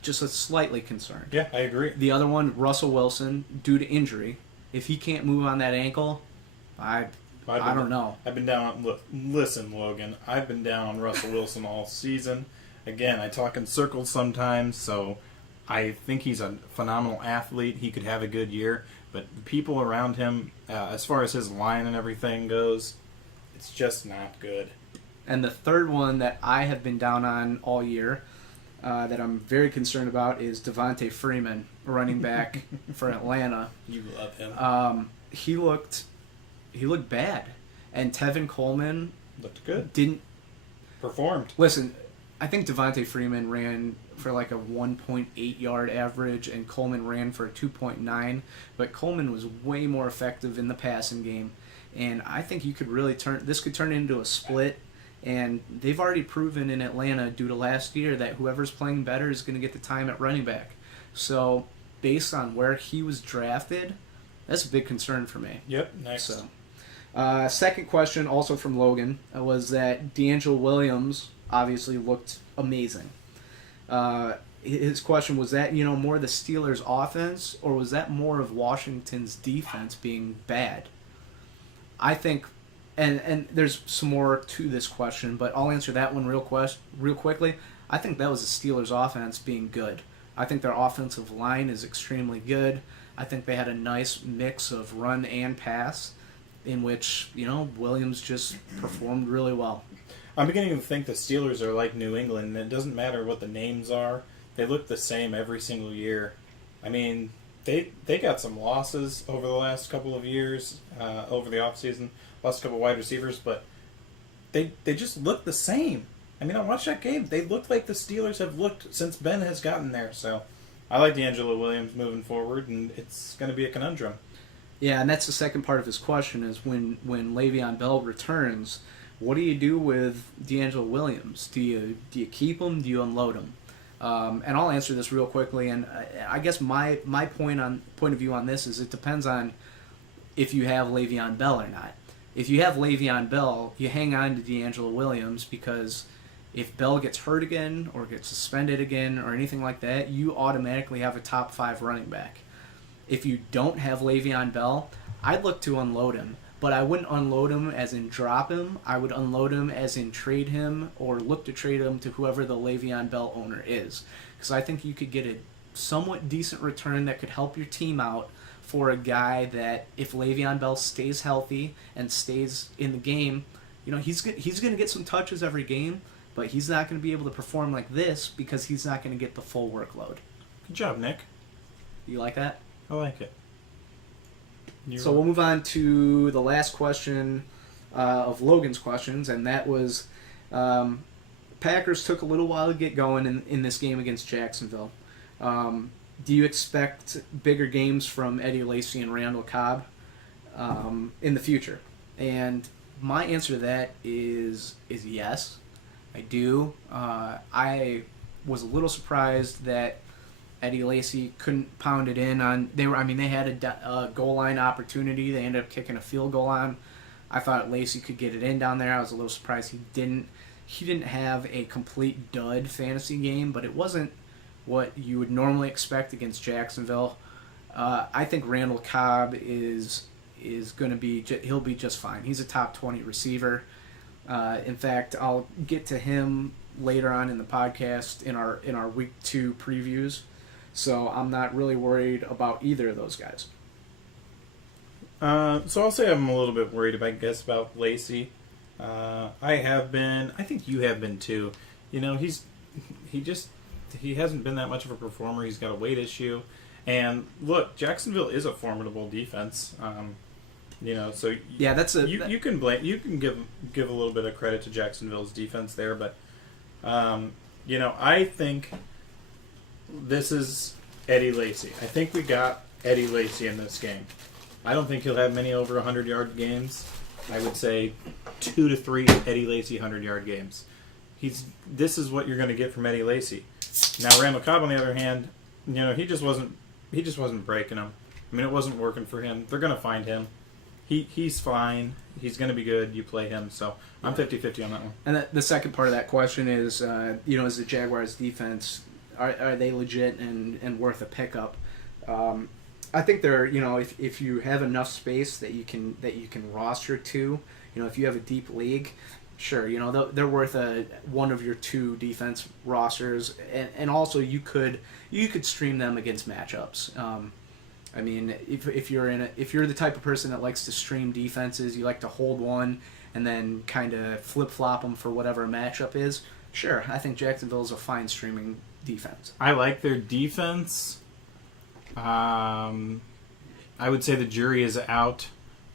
Just slightly concerned. Yeah, I agree. The other one, Russell Wilson, due to injury. If he can't move on that ankle, I don't know. I've been down. Listen, Logan. I've been down on Russell Wilson all season. Again, I talk in circles sometimes, so I think he's a phenomenal athlete. He could have a good year, but the people around him, as far as his line and everything goes, it's just not good. And the third one that I have been down on all year, that I'm very concerned about, is Devontae Freeman, running back for Atlanta. You love him. He looked bad, and Tevin Coleman looked good. Performed. Listen, I think Devontae Freeman ran for like a 1.8 yard average, and Coleman ran for a 2.9. But Coleman was way more effective in the passing game, and I think you could really this could turn into a split. And they've already proven in Atlanta, due to last year, that whoever's playing better is going to get the time at running back. So, based on where he was drafted, that's a big concern for me. Yep, next. So, Second question, also from Logan, was that D'Angelo Williams obviously looked amazing. His question was that, more the Steelers' offense, or was that more of Washington's defense being bad? I think, and there's some more to this question, but I'll answer that one real quickly. I think that was the Steelers' offense being good. I think their offensive line is extremely good. I think they had a nice mix of run and pass, in which, Williams just performed really well. I'm beginning to think the Steelers are like New England. It doesn't matter what the names are. They look the same every single year. I mean, they got some losses over the last couple of years, over the offseason, lost a couple of wide receivers, but they just look the same. I mean, I watched that game. They looked like the Steelers have looked since Ben has gotten there. So I like D'Angelo Williams moving forward, and it's going to be a conundrum. Yeah, and that's the second part of his question is when Le'Veon Bell returns, what do you do with D'Angelo Williams? Do you keep him? Do you unload him? And I'll answer this real quickly. And I guess my point of view on this is it depends on if you have Le'Veon Bell or not. If you have Le'Veon Bell, you hang on to D'Angelo Williams because if Bell gets hurt again or gets suspended again or anything like that, you automatically have a top 5 running back. If you don't have Le'Veon Bell, I'd look to unload him. But I wouldn't unload him as in drop him. I would unload him as in trade him or look to trade him to whoever the Le'Veon Bell owner is. Because I think you could get a somewhat decent return that could help your team out for a guy that if Le'Veon Bell stays healthy and stays in the game, he's going to get some touches every game, but he's not going to be able to perform like this because he's not going to get the full workload. Good job, Nick. You like that? I like it. So we'll move on to the last question of Logan's questions, and that was Packers took a little while to get going in this game against Jacksonville. Do you expect bigger games from Eddie Lacy and Randall Cobb in the future? And my answer to that is yes, I do. I was a little surprised that Eddie Lacy couldn't pound it in on. They had a goal line opportunity. They ended up kicking a field goal on. I thought Lacy could get it in down there. I was a little surprised he didn't. He didn't have a complete dud fantasy game, but it wasn't what you would normally expect against Jacksonville. I think Randall Cobb is going to be. He'll be just fine. He's a top 20 receiver. In fact, I'll get to him later on in the podcast in our week 2 previews. So I'm not really worried about either of those guys. So I'll say I'm a little bit worried, about Lacy. I have been. I think you have been too. He hasn't been that much of a performer. He's got a weight issue, and look, Jacksonville is a formidable defense. So yeah, you can blame. You can give a little bit of credit to Jacksonville's defense there, but I think this is Eddie Lacy. I think we got Eddie Lacy in this game. I don't think he'll have many over 100-yard games. I would say 2 to 3 Eddie Lacy 100-yard games. This is what you're going to get from Eddie Lacy. Now Randall Cobb, on the other hand, he just wasn't breaking them. I mean, it wasn't working for him. They're going to find him. He's fine. He's going to be good. You play him. So I'm 50-50 on that one. And the second part of that question is, is the Jaguars' defense, are they legit and worth a pickup? I think they're, if you have enough space that you can roster to, if you have a deep league, sure, they're worth one of your 2 defense rosters, and also you could stream them against matchups. If you're the type of person that likes to stream defenses, you like to hold one and then kind of flip flop them for whatever a matchup is. Sure, I think Jacksonville is a fine streaming defense. I like their defense. I would say the jury is out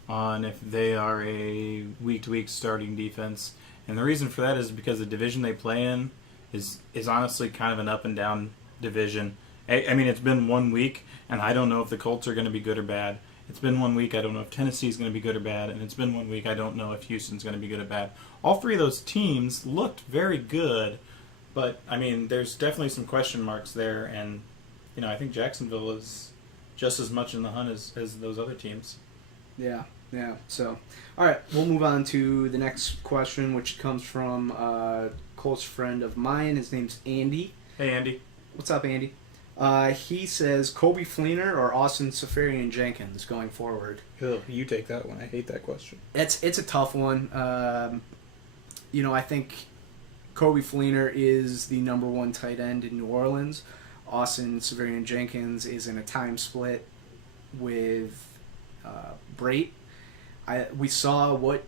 on if they are a week-to-week starting defense, and the reason for that is because the division they play in is honestly kind of an up-and-down division. It's been 1 week, and I don't know if the Colts are going to be good or bad. It's been 1 week, I don't know if Tennessee is going to be good or bad, and it's been 1 week, I don't know if Houston's going to be good or bad. All 3 of those teams looked very good, but, there's definitely some question marks there, and, I think Jacksonville is just as much in the hunt as those other teams. Yeah. Yeah. So, all right, we'll move on to the next question, which comes from a close friend of mine. His name's Andy. Hey, Andy. What's up, Andy? He says Kobe Fleener or Austin Seferian-Jenkins going forward. Oh, you take that one. I hate that question. It's a tough one. I think Kobe Fleener is the number one tight end in New Orleans. Austin Seferian-Jenkins is in a time split with Brait. We saw what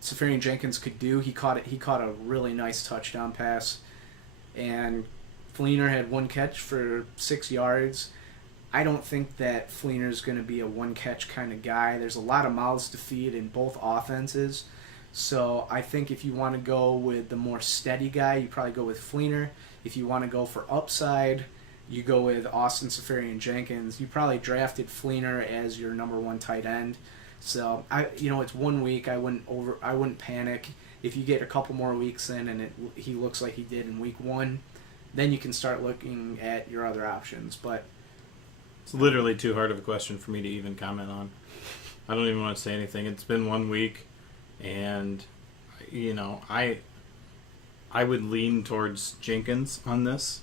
Seferian-Jenkins could do. He caught a really nice touchdown pass, and Fleener had one catch for 6 yards. I don't think that Fleener's going to be a one-catch kind of guy. There's a lot of mouths to feed in both offenses. So I think if you want to go with the more steady guy, you probably go with Fleener. If you want to go for upside, you go with Austin Seferian-Jenkins. You probably drafted Fleener as your number one tight end. So it's 1 week. I wouldn't panic. If you get a couple more weeks in and he looks like he did in week 1, then you can start looking at your other options. But it's literally too hard of a question for me to even comment on. I don't even want to say anything. It's been 1 week, and I would lean towards Jenkins on this,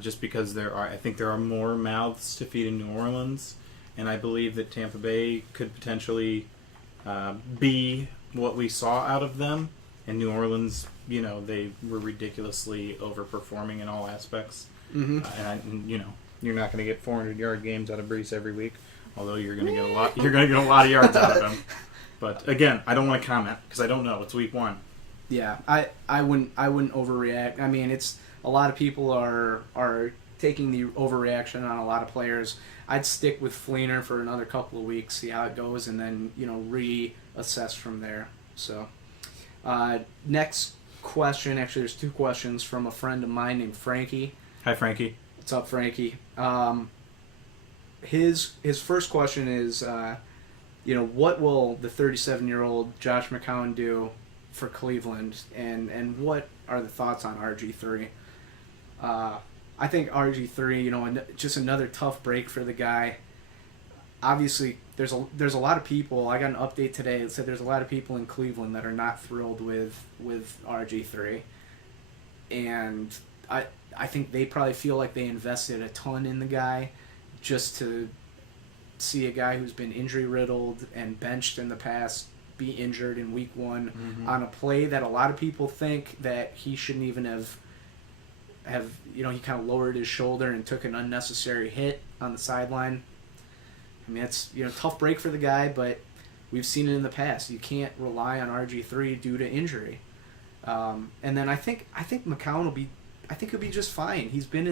just because I think there are more mouths to feed in New Orleans, and I believe that Tampa Bay could potentially be what we saw out of them. And New Orleans, they were ridiculously overperforming in all aspects. Mm-hmm. You're not going to get 400-yard games out of Brees every week, although you're going to get a lot. You're going to get a lot of yards out of him. But again, I don't want to comment because I don't know. It's week 1. Yeah, I wouldn't overreact. I mean, it's a lot of people are taking the overreaction on a lot of players. I'd stick with Fleener for another couple of weeks, see how it goes, and then reassess from there. So, next question. Actually, there's 2 questions from a friend of mine named Frankie. Hi, Frankie. What's up, Frankie? His first question is, what will the 37-year-old Josh McCown do for Cleveland, and what are the thoughts on RG3? I think RG3, just another tough break for the guy. Obviously, there's a lot of people. I got an update today that said there's a lot of people in Cleveland that are not thrilled with RG3, and I think they probably feel like they invested a ton in the guy just to see a guy who's been injury riddled and benched in the past be injured in week 1 on a play that a lot of people think that he shouldn't even have he kind of lowered his shoulder and took an unnecessary hit on the sideline. I mean, it's tough break for the guy, but we've seen it in the past. You can't rely on RG3 due to injury. And then I think McCown he'll be just fine. He's been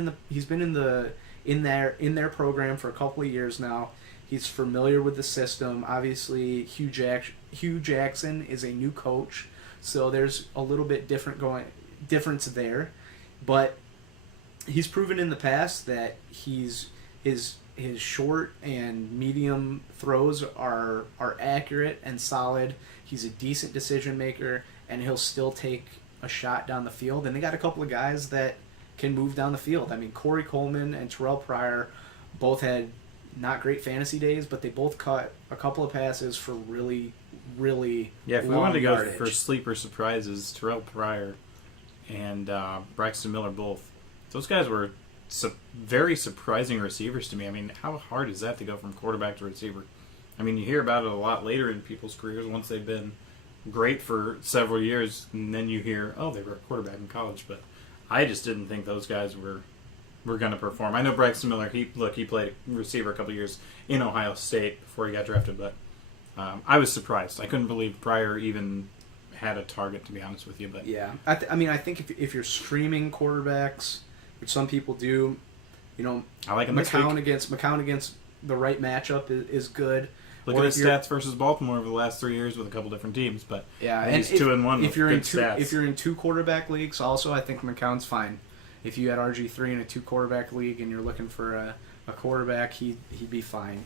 in their program for a couple of years now. He's familiar with the system. Obviously, Hugh Jackson is a new coach, so there's a little bit difference there. But he's proven in the past that his short and medium throws are accurate and solid. He's a decent decision maker, and he'll still take a shot down the field. And they got a couple of guys that can move down the field. I mean, Corey Coleman and Terrell Pryor both had not great fantasy days, but they both caught a couple of passes for really, really if we long wanted to yardage. go for sleeper surprises, Terrell Pryor and Braxton Miller both. Those guys were very surprising receivers to me. I mean, how hard is that to go from quarterback to receiver? I mean, you hear about it a lot later in people's careers once they've been great for several years, and then you hear, they were a quarterback in college. But I just didn't think those guys were going to perform. I know Braxton Miller, he played receiver a couple of years in Ohio State before he got drafted, but I was surprised. I couldn't believe Pryor even had a target, to be honest with you. But yeah, I think if you're streaming quarterbacks, which some people do, I like him McCown against the right matchup is good. Look at his stats versus Baltimore over the last 3 years with a couple different teams, but yeah, and he's 2-1 with good stats. If you're in 2 quarterback leagues, also I think McCown's fine. If you had RG3 in a 2 quarterback league and you're looking for a quarterback, he'd be fine.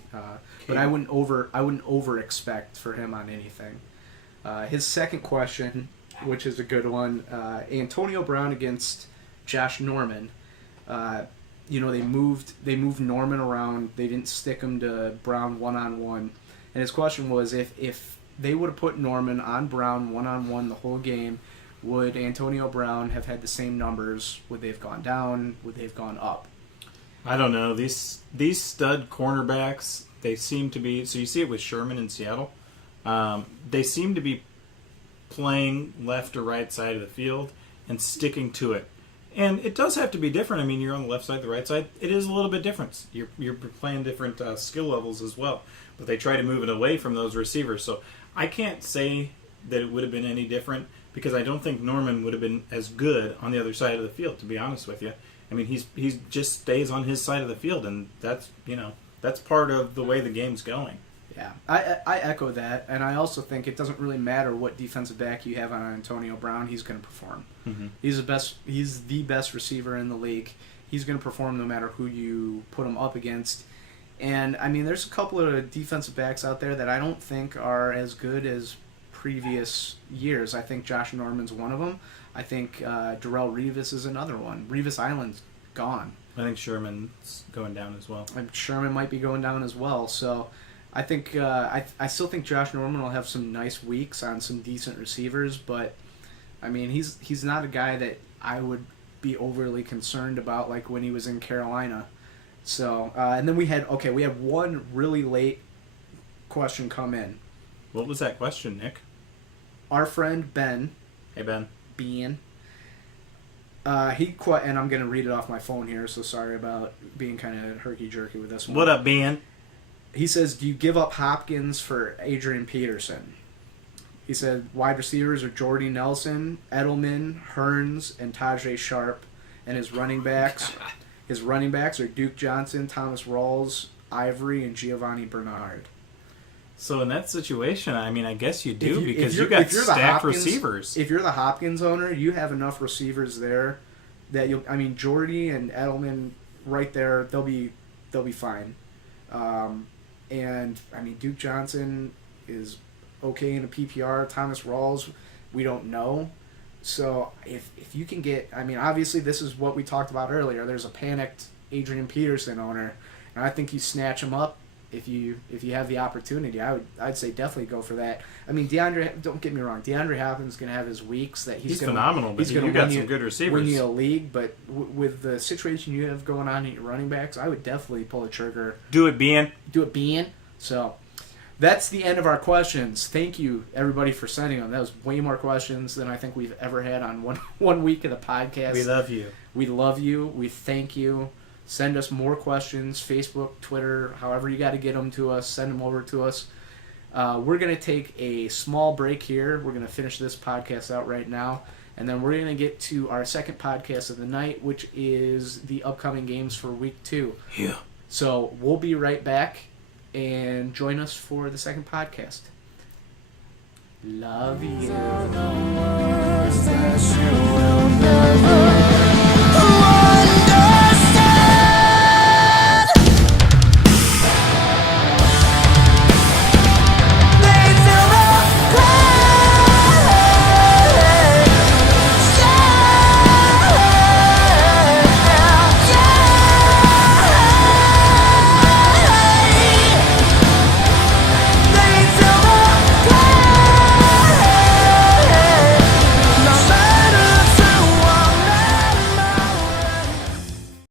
But I wouldn't over expect for him on anything. His second question, which is a good one, Antonio Brown against Josh Norman. They moved Norman around. They didn't stick him to Brown one-on-one. And his question was if they would have put Norman on Brown one-on-one the whole game, would Antonio Brown have had the same numbers? Would they have gone down? Would they have gone up? I don't know. These stud cornerbacks, they seem to be... So you see it with Sherman in Seattle. They seem to be playing left or right side of the field and sticking to it. And it does have to be different. I mean, you're on the left side, the right side. It is a little bit different. You're playing different skill levels as well. But they try to move it away from those receivers. So I can't say that it would have been any different because I don't think Norman would have been as good on the other side of the field, to be honest with you. I mean, he's just stays on his side of the field, and that's part of the way the game's going. Yeah, I echo that, and I also think it doesn't really matter what defensive back you have on Antonio Brown. He's going to perform. Mm-hmm. He's the best receiver in the league. He's going to perform no matter who you put him up against. And, I mean, there's a couple of defensive backs out there that I don't think are as good as previous years. I think Josh Norman's one of them. I think Darrelle Revis is another one. Revis Island's gone. I think Sherman's going down as well. And Sherman might be going down as well. So I think I still think Josh Norman will have some nice weeks on some decent receivers, but I mean he's not a guy that I would be overly concerned about like when he was in Carolina. So and then we had one really late question come in. What was that question, Nick? Our friend Ben. Hey Ben. And I'm going to read it off my phone here, so sorry about being kind of herky-jerky with this one. What up, Ben? He says, do you give up Hopkins for Adrian Peterson? He said, wide receivers are Jordy Nelson, Edelman, Hearns, and Tajay Sharp, and his running backs are Duke Johnson, Thomas Rawls, Ivory, and Giovanni Bernard. So in that situation, I mean, I guess you do because you got stacked receivers. If you're the Hopkins owner, you have enough receivers there that Jordy and Edelman right there, they'll be fine. And I mean, Duke Johnson is okay in a PPR. Thomas Rawls, we don't know. So if you can get, I mean, obviously this is what we talked about earlier. There's a panicked Adrian Peterson owner, and I think you snatch him up. If you have the opportunity, I'd say definitely go for that. I mean, don't get me wrong, DeAndre Hopkins is going to have his weeks that he's gonna, phenomenal, but you got some good receivers. Win you a league, but with the situation you have going on in your running backs, I would definitely pull the trigger. Do it, Ben. So that's the end of our questions. Thank you, everybody, for sending them. That was way more questions than I think we've ever had on one week of the podcast. We love you. We love you. We thank you. Send us more questions, Facebook, Twitter, however you got to get them to us. Send them over to us. We're going to take a small break here. We're going to finish this podcast out right now. And then we're going to get to our second podcast of the night, which is the upcoming games for Week 2. Yeah. So we'll be right back, and join us for the second podcast. Love you.